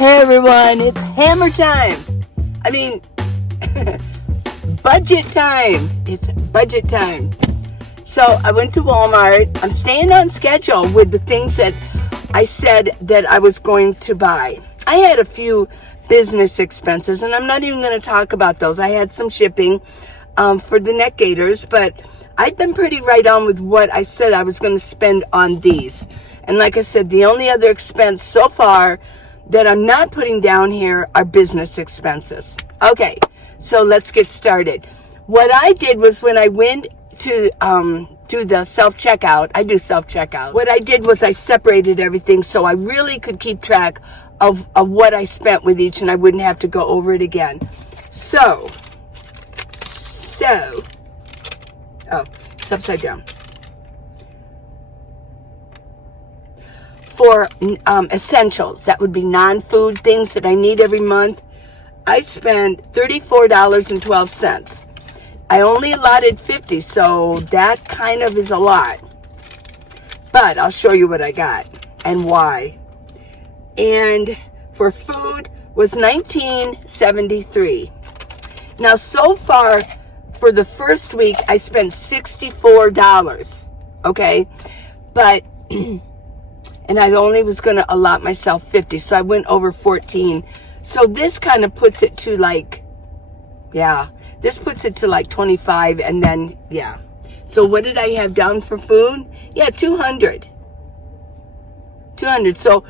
Hey everyone, it's hammer time. I mean, budget time. It's budget time. So I went to Walmart. I'm staying on schedule with the things that I said that I was going to buy. I had a few business expenses, and I'm not even going to talk about those. I had some shipping for the neck gaiters, but I've been pretty right on with what I said I was going to spend on these. And like I said, the only other expense so far that I'm not putting down here are business expenses. Okay, so let's get started. What I did was when I went to do the self-checkout, I do self-checkout. What I did was I separated everything so I really could keep track of what I spent with each, and I wouldn't have to go over it again. So, oh, it's upside down. For essentials, that would be non-food things that I need every month, I spent $34.12. I only allotted $50, so that kind of is a lot. But I'll show you what I got and why. And for food was $19.73. Now, so far for the first week, I spent $64. Okay, but and I only was going to allot myself 50, so I went over 14. So this kind of puts it to like, this puts it to like 25, and then, So what did I have down for food? 200. So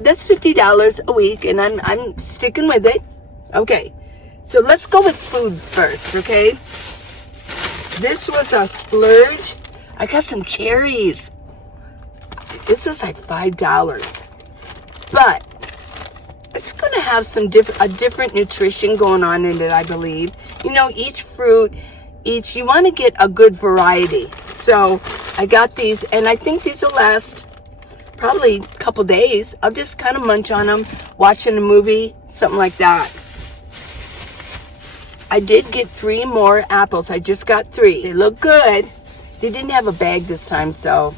that's $50 a week, and I'm sticking with it. Okay, so let's go with food first, okay? This was a splurge. I got some cherries. This was like $5, but it's going to have some different nutrition going on in it, I believe. You know, each fruit, you want to get a good variety. So I got these, and I think these will last probably a couple days. I'll just kind of munch on them, watching a movie, something like that. I did get 3 more apples. I just got 3. They look good. They didn't have a bag this time, so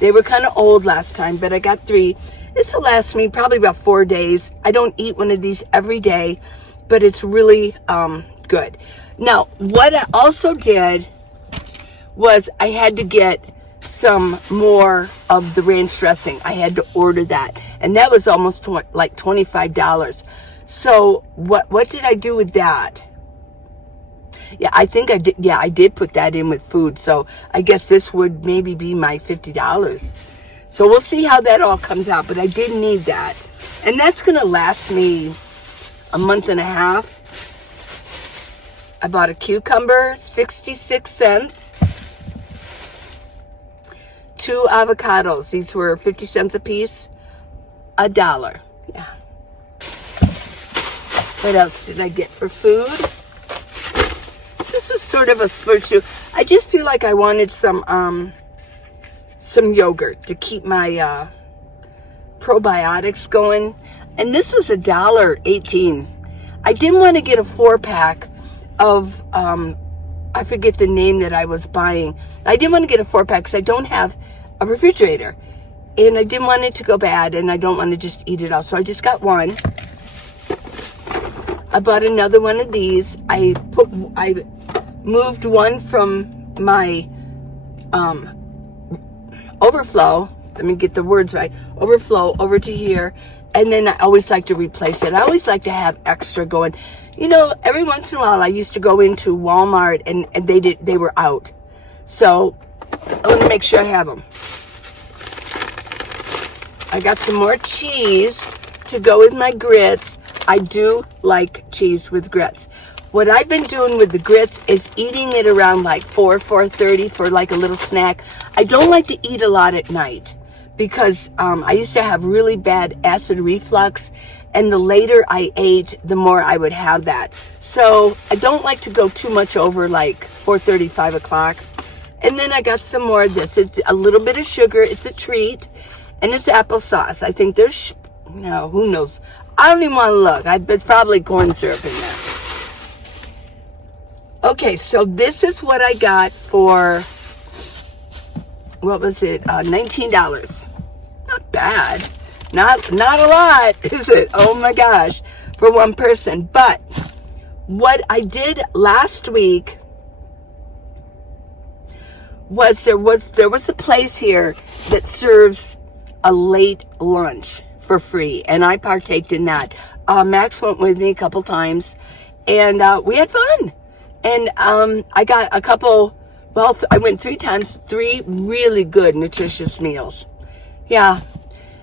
they were kind of old last time, but I got 3. This will last me probably about 4 days. I don't eat one of these every day, but it's really good. Now, what I also did was I had to get some more of the ranch dressing. I had to order that, and that was almost like $25. So what did I do with that? I think I did. I did put that in with food. So I guess this would maybe be my $50. So we'll see how that all comes out. But I did need that. And that's going to last me a month and a half. I bought a cucumber, 66 cents. 2 avocados. These were 50 cents a piece. $1. Yeah. What else did I get for food? This was sort of a splurge too. I just feel like I wanted some yogurt to keep my probiotics going. And this was $1.18. I didn't want to get a 4-pack of, I forget the name that I was buying. I didn't want to get a 4-pack because I don't have a refrigerator. And I didn't want it to go bad, and I don't want to just eat it all. So I just got 1. I bought another one of these. I moved one from my overflow. Let me get the words right. Overflow over to here. And then I always like to replace it. I always like to have extra going. You know, every once in a while I used to go into Walmart and they were out. So I want to make sure I have them. I got some more cheese to go with my grits. I do like cheese with grits. What I've been doing with the grits is eating it around like 4:30 for like a little snack. I don't like to eat a lot at night because I used to have really bad acid reflux, and the later I ate, the more I would have that. So I don't like to go too much over like 4:30, 5 o'clock. And then I got some more of this. It's a little bit of sugar. It's a treat. And it's applesauce. I think there's, no, who knows? I don't even want to look. It's probably corn syrup in there. Okay, so this is what I got for, what was it? $19. Not bad. Not a lot, is it? Oh my gosh, for one person. But what I did last week was there was a place here that serves a late lunch for free, and I partaked in that. Max went with me a couple times, and we had fun. And I got a couple, well, I went 3 times, 3 really good, nutritious meals. Yeah.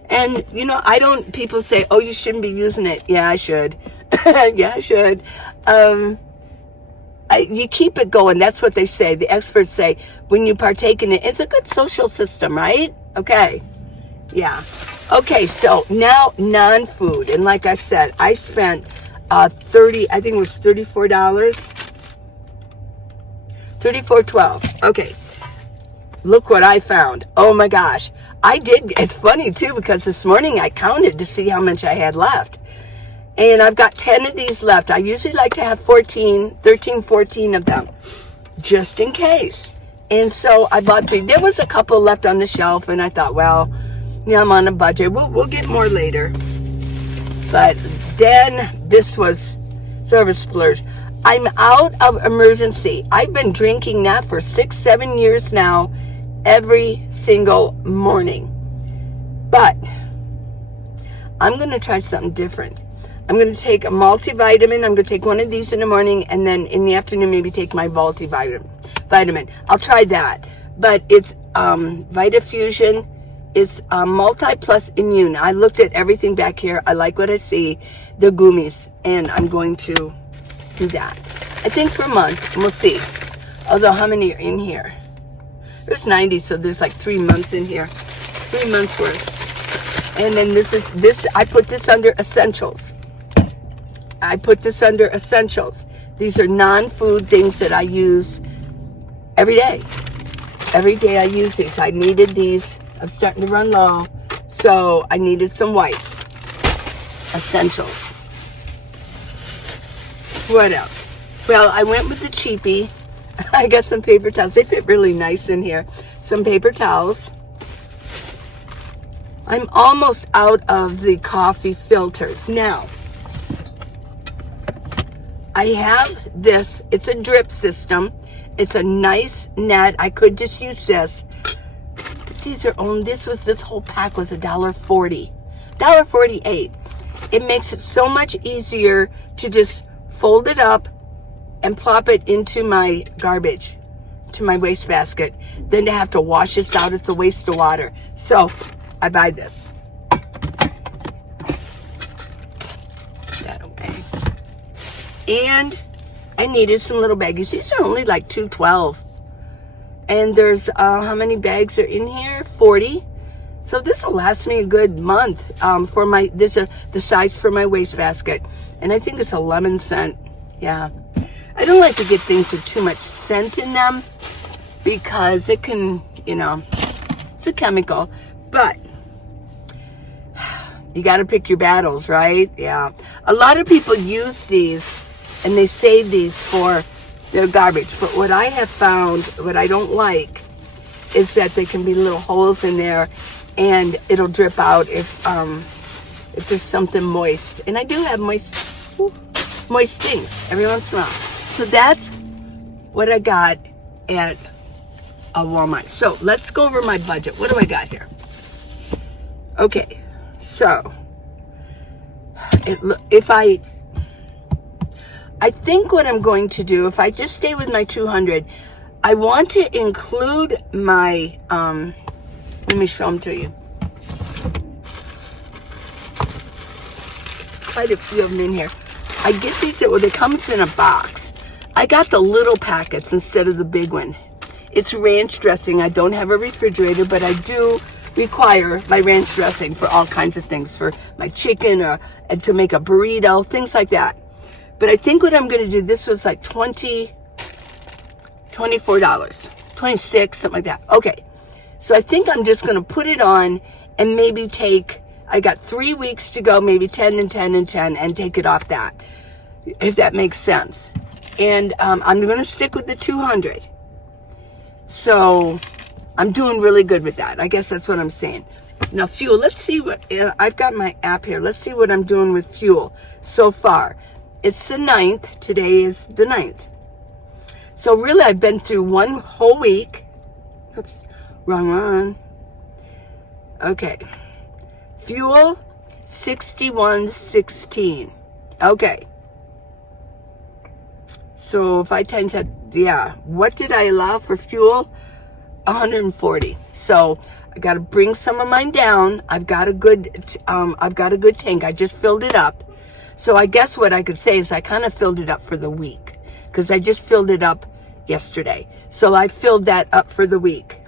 And, you know, people say, oh, you shouldn't be using it. Yeah, I should. Yeah, I should. You keep it going. That's what they say. The experts say when you partake in it, it's a good social system, right? Okay. Yeah. Okay, so now non-food. And like I said, I spent I think it was $34. $34.12. Okay. Look what I found. Oh my gosh. It's funny too, because this morning I counted to see how much I had left. And I've got 10 of these left. I usually like to have 13, 14 of them, just in case. And so I bought 3. There was a couple left on the shelf, and I thought, well, yeah, I'm on a budget. We'll get more later. But then this was sort of a splurge. I'm out of emergency. I've been drinking that for 6-7 years now, every single morning. But I'm going to try something different. I'm going to take a multivitamin. I'm going to take one of these in the morning, and then in the afternoon maybe take my multivitamin. I'll try that. But it's VitaFusion. It's Multi Plus Immune. I looked at everything back here. I like what I see. The gummies, and I'm going to do that. I think for a month, and we'll see. Although, how many are in here? There's 90, so there's like 3 months in here. 3 months worth. And then I put this under essentials. These are non-food things that I use every day. Every day I use these. I needed these. I'm starting to run low, so I needed some wipes. Essentials. What else? Well, I went with the cheapie. I got some paper towels. They fit really nice in here. Some paper towels. I'm almost out of the coffee filters. Now, I have this. It's a drip system. It's a nice net. I could just use this. But these are only, this whole pack was $1.40. $1.48. It makes it so much easier to just fold it up and plop it into my garbage, to my wastebasket, than to have to wash this out. It's a waste of water. So I buy this. That okay. And I needed some little baggies. These are only like $2.12. And there's, how many bags are in here? 40. So this will last me a good month for my, this is the size for my wastebasket. And I think it's 11 cents. Yeah. I don't like to get things with too much scent in them because it can, you know, it's a chemical. But you got to pick your battles, right? Yeah. A lot of people use these and they save these for their garbage. But what I have found, what I don't like, is that there can be little holes in there and it'll drip out if there's something moist. And I do have moist things every once in a while. So that's what I got at a Walmart. So let's go over my budget. What do I got here? Okay, so I think what I'm going to do, if I just stay with my 200, I want to include my, let me show them to you. There's quite a few of them in here. I get these, well, they come in a box. I got the little packets instead of the big one. It's ranch dressing. I don't have a refrigerator, but I do require my ranch dressing for all kinds of things, for my chicken or to make a burrito, things like that. But I think what I'm going to do, this was like $24, $26, something like that. Okay, so I think I'm just going to put it on and maybe take, I got 3 weeks to go, maybe 10 and 10 and 10, and take it off that, if that makes sense. And I'm going to stick with the 200. So I'm doing really good with that. I guess that's what I'm saying. Now fuel, let's see what, I've got my app here. Let's see what I'm doing with fuel so far. It's the 9th. Today is the 9th. So really I've been through one whole week. Oops, wrong one. Okay. Fuel, 61.16. Okay. So if I times that, yeah, what did I allow for fuel? 140. So I got to bring some of mine down. I've got a good tank. I just filled it up. So I guess what I could say is I kind of filled it up for the week because I just filled it up yesterday. So I filled that up for the week.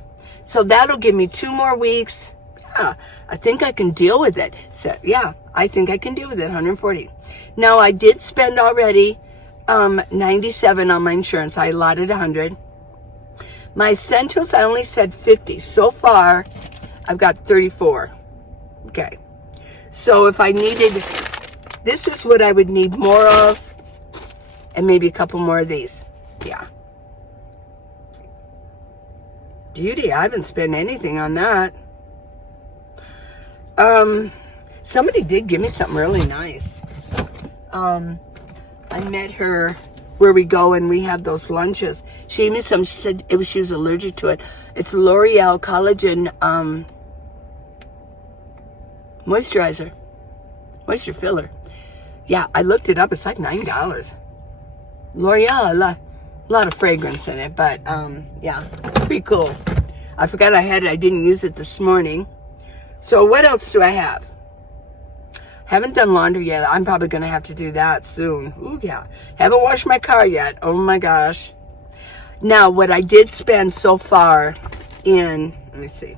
So that'll give me 2 more weeks. Yeah, I think I can deal with it. So yeah, I think I can deal with it. 140. Now I did spend already 97 on my insurance. I allotted 100. My Centos, I only said 50. So far, I've got 34. Okay. So if I needed, this is what I would need more of, and maybe a couple more of these. Yeah. Beauty, I haven't spent anything on that. Somebody did give me something really nice. I met her where we go and we have those lunches. She gave me some. She said she was allergic to it. It's L'Oreal Collagen moisturizer, moisture filler. Yeah, I looked it up. It's like $9. L'Oreal, a lot of fragrance in it, but yeah, pretty cool. I forgot I had it. I didn't use it this morning. So what else do I have? Haven't done laundry yet. I'm probably going to have to do that soon. Ooh, yeah. Haven't washed my car yet. Oh, my gosh. Now, what I did spend so far in, let me see.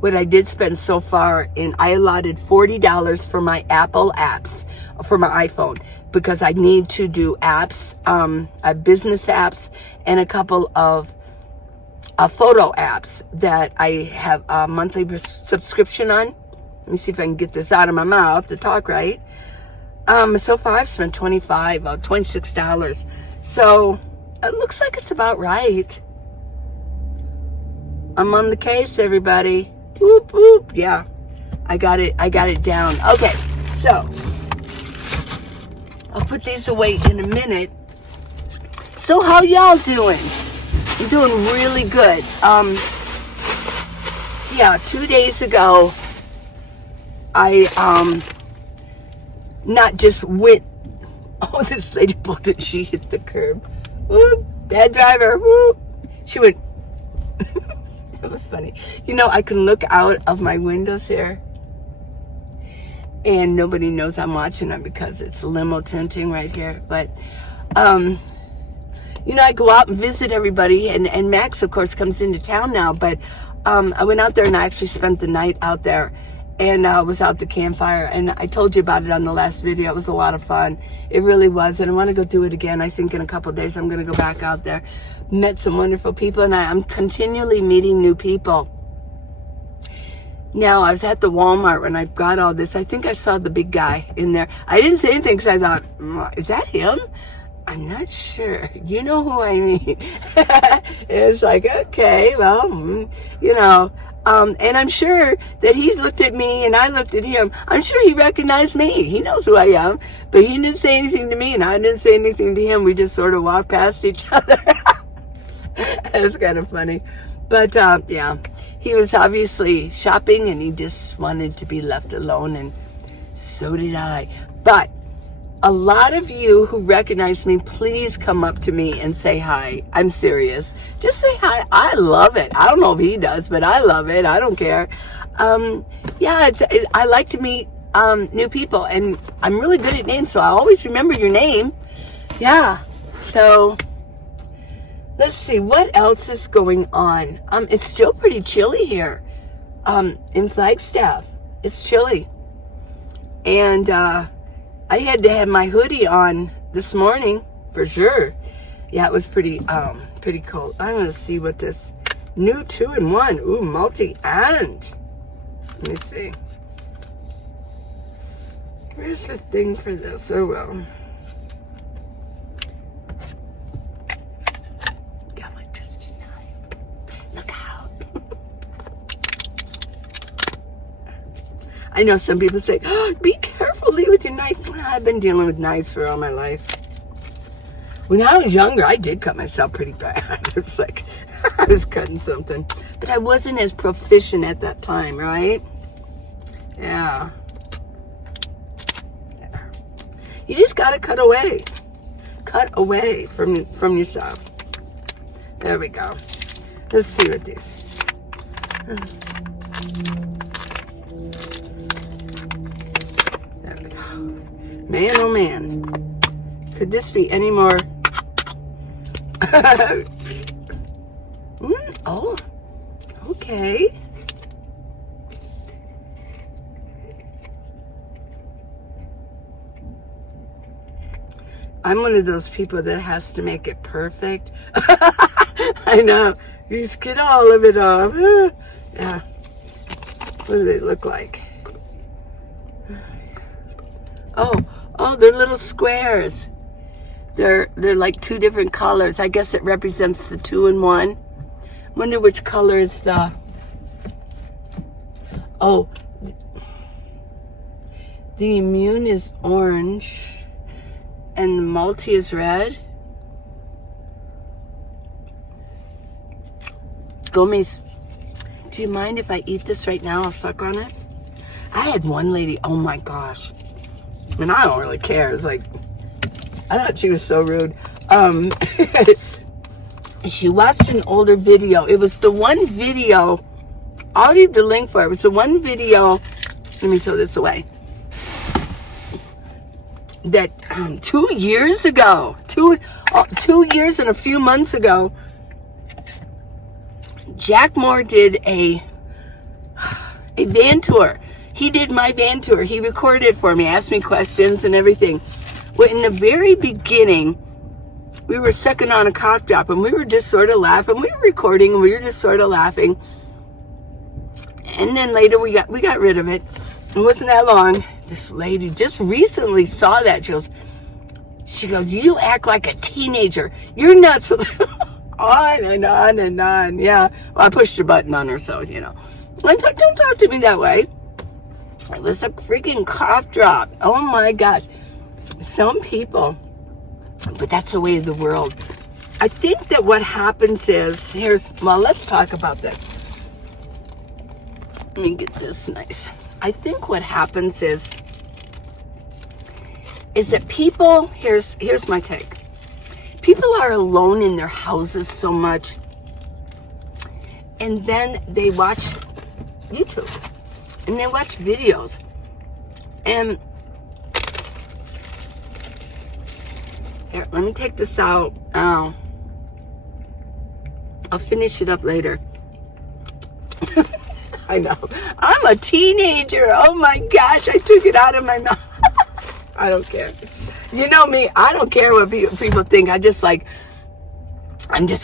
What I did spend so far in, I allotted $40 for my Apple apps, for my iPhone, because I need to do apps, business apps, and a couple of photo apps that I have a monthly subscription on. Let me see if I can get this out of my mouth to talk right. So far I've spent $26. So it looks like it's about right. I'm on the case, everybody. Whoop, whoop. Yeah, I got it down. Okay, so I'll put these away in a minute. So how y'all doing? I'm doing really good. Yeah, 2 days ago, I, not just went, oh, this lady pulled it, she hit the curb. Woo, bad driver, woo. She went, it was funny. You know, I can look out of my windows here, and nobody knows I'm watching them because it's limo tinting right here, but, you know, I go out and visit everybody, and Max, of course, comes into town now, but I went out there and I actually spent the night out there, and was out the campfire, and I told you about it on the last video. It was a lot of fun. It really was, and I want to go do it again. I think in a couple of days I'm going to go back out there. Met some wonderful people, and I'm continually meeting new people. Now, I was at the Walmart when I got all this. I think I saw the big guy in there. I didn't say anything because I thought, is that him? I'm not sure. You know who I mean. It's like, okay, well, you know. And I'm sure that he looked at me and I looked at him. I'm sure he recognized me. He knows who I am. But he didn't say anything to me and I didn't say anything to him. We just sort of walked past each other. It was kind of funny. But, yeah, he was obviously shopping and he just wanted to be left alone. And so did I. But a lot of you who recognize me, please come up to me and say hi. I'm serious. Just say hi. I love it. I don't know if he does, but I love it. I don't care. Yeah, I like to meet new people, and I'm really good at names, so I always remember your name. Yeah. So let's see what else is going on. It's still pretty chilly here in Flagstaff. It's chilly, and I had to have my hoodie on this morning for sure. Yeah, it was pretty cold. I'm gonna see what this new 2-in-1, ooh, multi-and. Let me see. Where's the thing for this? Oh well. I know some people say, oh, be careful, Lee, with your knife. I've been dealing with knives for all my life. When I was younger, I did cut myself pretty bad. It was like, I was cutting something. But I wasn't as proficient at that time, right? Yeah. You just gotta cut away. Cut away from yourself. There we go. Let's see what these. There we go. Man, oh man. Could this be any more? Oh, okay. I'm one of those people that has to make it perfect. I know. You just get all of it off. Yeah. What do they look like? Oh, they're little squares. They're like two different colors. I guess it represents the 2-in-1. Wonder which color is the... Oh, the immune is orange and the multi is red. Gomez, do you mind if I eat this right now? I'll suck on it. I had one lady, oh my gosh. And I don't really care. It's like, I thought she was so rude. She watched an older video. It was the one video, I'll leave the link for it. It was the one video, let me throw this away, that 2 years ago, 2 years and a few months ago, Jack Moore did a van tour. He did my van tour. He recorded it for me, asked me questions and everything. Well, in the very beginning, we were sucking on a cough drop and we were just sort of laughing. We were recording and we were just sort of laughing. And then later we got rid of it. It wasn't that long. This lady just recently saw that. She goes, you act like a teenager. You're nuts. On and on and on. Yeah. Well, I pushed a button on her, so, you know. I'm like, don't talk to me that way. It was a freaking cough drop. Oh my gosh. Some people, but that's the way of the world. I think that what happens is, let's talk about this. Let me get this nice. I think what happens is that people, here's my take. People are alone in their houses so much, and then they watch YouTube, and they watch videos, and here, let me take this out. I'll finish it up later. I know. I'm a teenager. Oh my gosh, I took it out of my mouth. I don't care. You know me, I don't care what people think. I'm just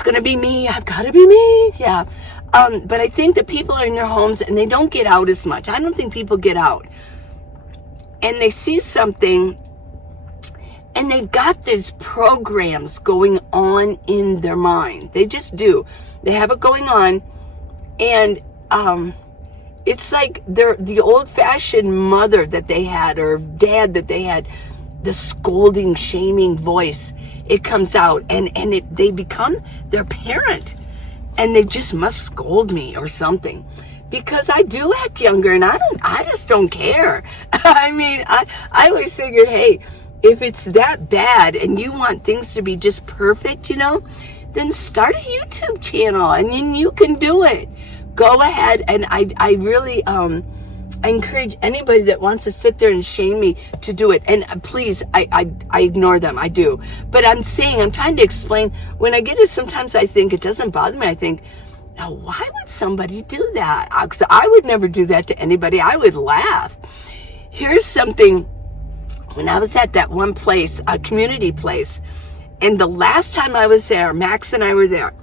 going to be me. I've got to be me. Yeah. But I think that people are in their homes and they don't get out as much. I don't think people get out. And they see something and they've got these programs going on in their mind. They just do. They have it going on. And it's like they're the old-fashioned mother that they had or dad that they had, the scolding, shaming voice. It comes out and they become their parent. And they just must scold me or something. Because I do act younger and I just don't care. I mean, I always figured, hey, if it's that bad and you want things to be just perfect, you know, then start a YouTube channel and then you can do it. Go ahead. And I really, I encourage anybody that wants to sit there and shame me to do it. And please, I ignore them. I do. But I'm trying to explain. When I get it, sometimes I think it doesn't bother me. I think, now, why would somebody do that? Because I would never do that to anybody. I would laugh. Here's something. When I was at that one place, a community place, and the last time I was there, Max and I were there,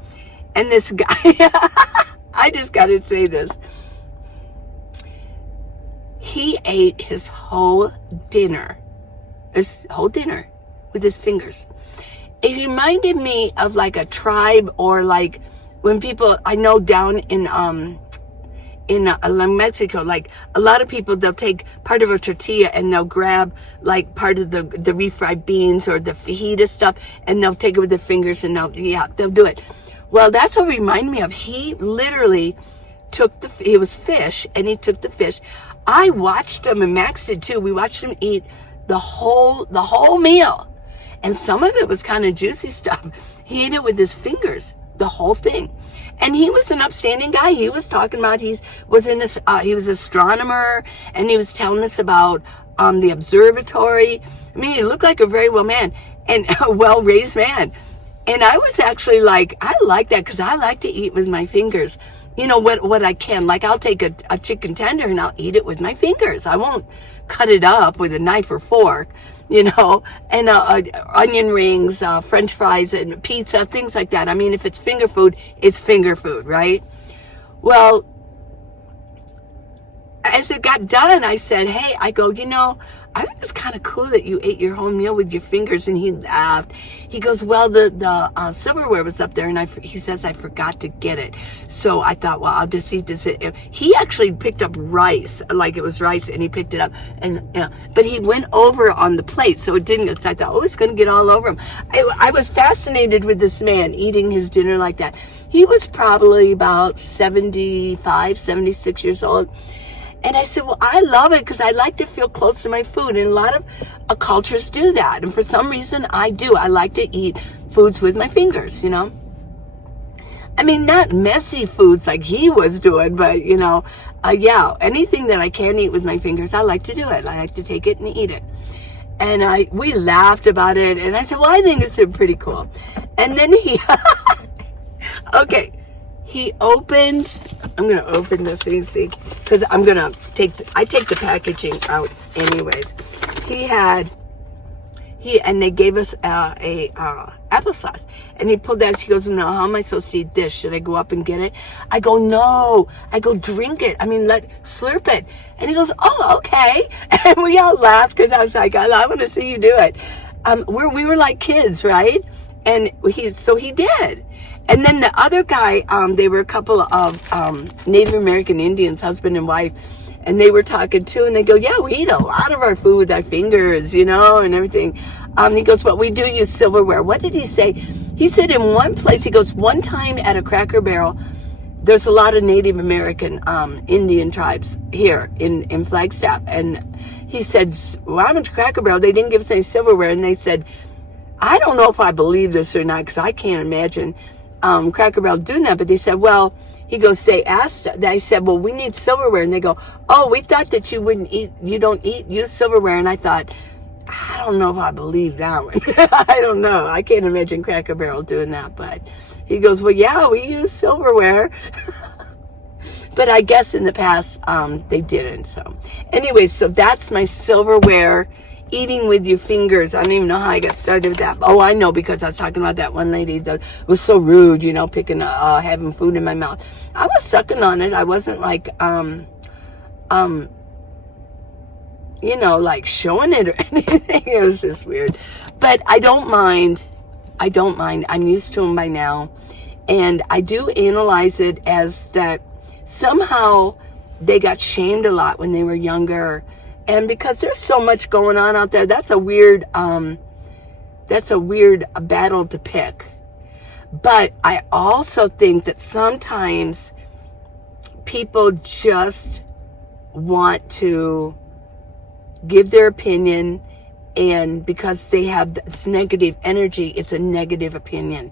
and this guy, I just got to say this. He ate his whole dinner with his fingers. It reminded me of like a tribe, or like when people, I know down in in Mexico, like a lot of people, they'll take part of a tortilla and they'll grab like part of the refried beans or the fajita stuff, and they'll take it with their fingers and they'll do it. Well, that's what reminded me of. He literally took it was fish, and he took the fish. I watched him, and Max did too. We watched him eat the whole meal, and some of it was kind of juicy stuff. He ate it with his fingers, the whole thing. And he was an upstanding guy. He was talking about he was an astronomer, and he was telling us about the observatory. I mean, he looked like a very well man and a well-raised man. And I was actually like, I like that, because I like to eat with my fingers. You know, what I can. Like, I'll take a chicken tender and I'll eat it with my fingers. I won't cut it up with a knife or fork, you know, and onion rings, French fries, and pizza, things like that. I mean, if it's finger food, it's finger food, right? Well, as it got done, I said, hey, I go, you know, I think it's kind of cool that you ate your whole meal with your fingers. And he laughed. He goes, well, the silverware was up there, and he says, I forgot to get it. So I thought, well, I'll just eat this. He actually picked up rice, like it was rice, and he picked it up. But he went over on the plate, so it didn't. Because I thought, oh, it's going to get all over him. I was fascinated with this man eating his dinner like that. He was probably about 75, 76 years old. And I said, well, I love it, because I like to feel close to my food. And a lot of cultures do that. And for some reason, I do. I like to eat foods with my fingers, you know. I mean, not messy foods like he was doing, but, you know, yeah, anything that I can eat with my fingers, I like to do it. I like to take it and eat it. And we laughed about it. And I said, well, I think it's pretty cool. And then okay. He opened, I'm going to open this so you see, because I'm going to I take the packaging out anyways. And they gave us applesauce. And he pulled that, he goes, no, how am I supposed to eat this? Should I go up and get it? I go, no. I go, drink it. I mean, slurp it. And he goes, oh, okay. And we all laughed, because I was like, I want to see you do it. We were like kids, right? And so he did. And then the other guy, they were a couple of Native American Indians, husband and wife, and they were talking too, and they go, yeah, we eat a lot of our food with our fingers, you know, and everything. He goes, but we do use silverware. What did he say? He said in one place, he goes, one time at a Cracker Barrel, there's a lot of Native American Indian tribes here in Flagstaff, and he said, well, I went to Cracker Barrel, they didn't give us any silverware, and they said, I don't know if I believe this or not, because I can't imagine Cracker Barrel doing that. But they said, well, he goes, they said, well, we need silverware. And they go, oh, we thought that you don't use silverware. And I thought, I don't know if I believe that one. I don't know. I can't imagine Cracker Barrel doing that. But he goes, well, yeah, we use silverware. But I guess in the past, they didn't. So anyways, so that's my silverware. Eating with your fingers. I don't even know how I got started with that. Oh, I know, because I was talking about that one lady that was so rude, you know, having food in my mouth. I was sucking on it. I wasn't like, you know, like showing it or anything. It was just weird. But I don't mind. I'm used to them by now. And I do analyze it as that somehow they got shamed a lot when they were younger. And because there's so much going on out there, that's a weird battle to pick. But I also think that sometimes people just want to give their opinion, and because they have this negative energy, it's a negative opinion.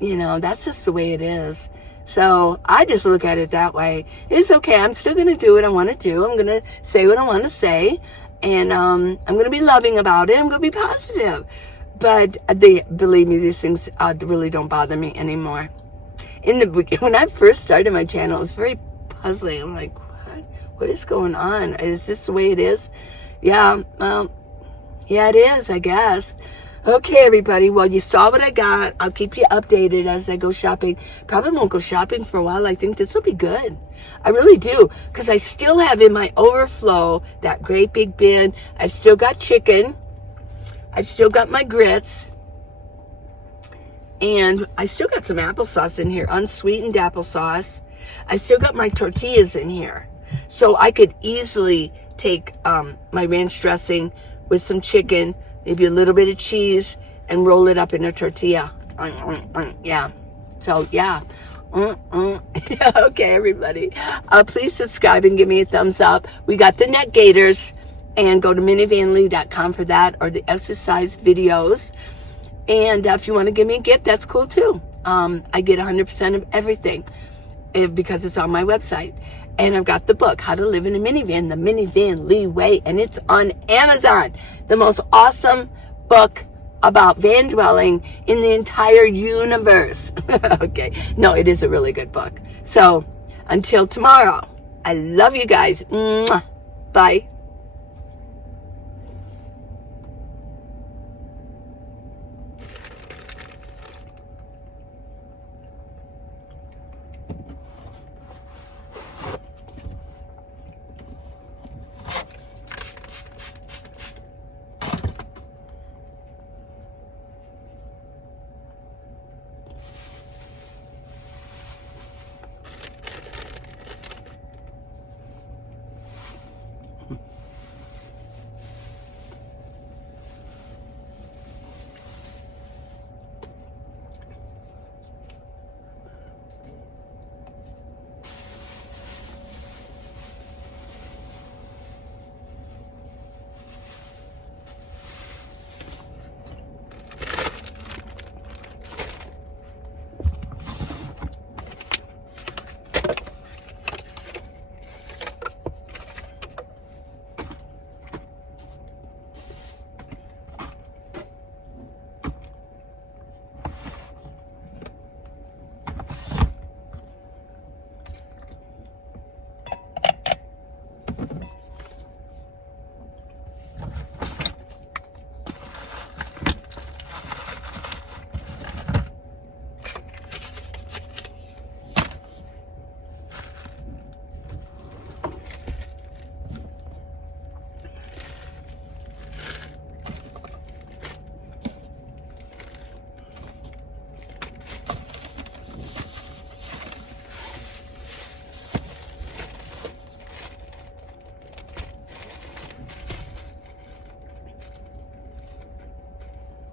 You know, that's just the way it is. So I just look at it that way. It's okay. I'm still going to do what I want to do. I'm going to say what I want to say. And I'm going to be loving about it. I'm going to be positive. But believe me, these things really don't bother me anymore. When I first started my channel, it was very puzzling. I'm like, what is going on? Is this the way it is? Yeah, well, yeah, it is, I guess. Okay, everybody. Well, you saw what I got. I'll keep you updated as I go shopping. Probably won't go shopping for a while. I think this will be good. I really do. Because I still have in my overflow that great big bin. I've still got chicken. I've still got my grits. And I still got some applesauce in here, unsweetened applesauce. I still got my tortillas in here. So I could easily take my ranch dressing with some chicken, maybe a little bit of cheese, and roll it up in a tortilla. Yeah. So, yeah. Okay, everybody. Please subscribe and give me a thumbs up. We got the neck gaiters. And go to minivanlee.com for that, or the exercise videos. And if you want to give me a gift, that's cool too. I get 100% of everything because it's on my website. And I've got the book, How to Live in a Minivan, the Minivan Lee Way, and it's on Amazon. The most awesome book about van dwelling in the entire universe. Okay. No, it is a really good book. So until tomorrow, I love you guys. Mwah. Bye.